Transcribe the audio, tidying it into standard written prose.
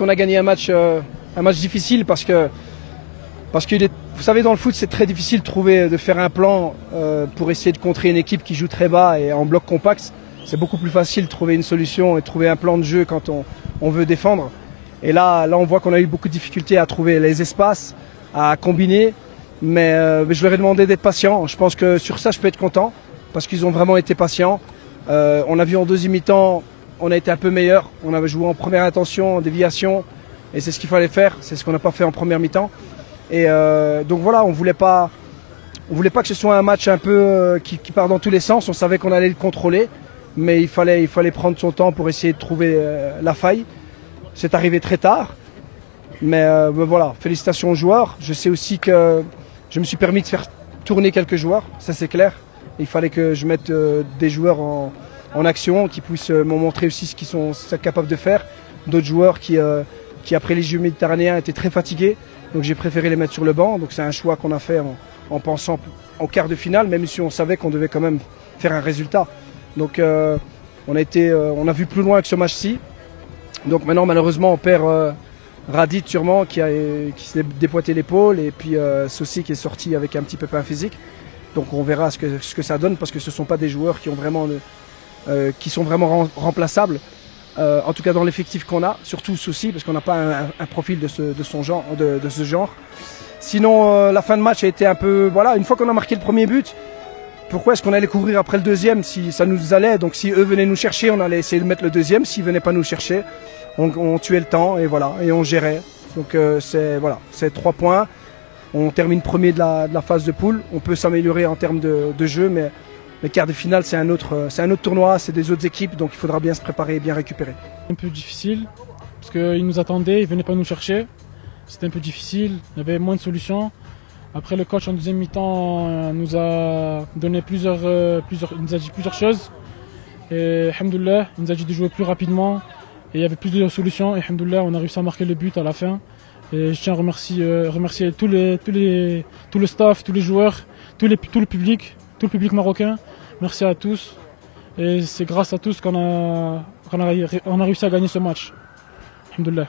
On a gagné un match difficile parce que vous savez, dans le foot, c'est très difficile de faire un plan pour essayer de contrer une équipe qui joue très bas et en bloc compact. C'est beaucoup plus facile de trouver une solution et de trouver un plan de jeu quand on veut défendre. Et là, on voit qu'on a eu beaucoup de difficultés à trouver les espaces, à combiner. Mais je leur ai demandé d'être patient. Je pense que sur ça, je peux être content parce qu'ils ont vraiment été patients. On a vu en deuxième mi-temps, on a été un peu meilleur. On avait joué en première intention, en déviation. Et c'est ce qu'il fallait faire. C'est ce qu'on n'a pas fait en première mi-temps. Et donc voilà, on voulait pas que ce soit un match un peu qui part dans tous les sens. On savait qu'on allait le contrôler. Mais il fallait prendre son temps pour essayer de trouver la faille. C'est arrivé très tard. Mais voilà, félicitations aux joueurs. Je sais aussi que je me suis permis de faire tourner quelques joueurs. Ça, c'est clair. Il fallait que je mette des joueurs en action qui puissent me montrer aussi ce qu'ils sont capables de faire. D'autres joueurs qui après les Jeux méditerranéens, étaient très fatigués. Donc j'ai préféré les mettre sur le banc. Donc c'est un choix qu'on a fait en pensant en quart de finale, même si on savait qu'on devait quand même faire un résultat. Donc on a vu plus loin que ce match-ci. Donc maintenant, malheureusement, on perd Radit sûrement qui s'est dépoîté l'épaule et puis Sossi qui est sorti avec un petit pépin physique. Donc on verra ce que ça donne parce que ce ne sont pas des joueurs qui sont vraiment remplaçables. En tout cas dans l'effectif qu'on a, surtout Sossi parce qu'on n'a pas un profil de ce genre. Sinon la fin de match a été un peu... Voilà, une fois qu'on a marqué le premier but, pourquoi est-ce qu'on allait courir après le deuxième si ça nous allait? Donc si eux venaient nous chercher, on allait essayer de mettre le deuxième. S'ils ne venaient pas nous chercher, on tuait le temps et voilà, et on gérait. Donc c'est 3 points. On termine premier de la phase de poule. On peut s'améliorer en termes de jeu, mais les quarts de finale, c'est un autre tournoi, c'est des autres équipes, donc il faudra bien se préparer et bien récupérer. Un peu difficile, parce qu'ils nous attendaient, ils ne venaient pas nous chercher. C'était un peu difficile, il y avait moins de solutions. Après, le coach en deuxième mi-temps nous a donné il nous a dit plusieurs choses. Et alhamdoulilah, il nous a dit de jouer plus rapidement. Et il y avait plus de solutions. Et alhamdoulilah, on a réussi à marquer le but à la fin. Et je tiens à remercier tout le staff, tous les joueurs, tout le public marocain. Merci à tous. Et c'est grâce à tous qu'on a réussi à gagner ce match. Alhamdoulilah.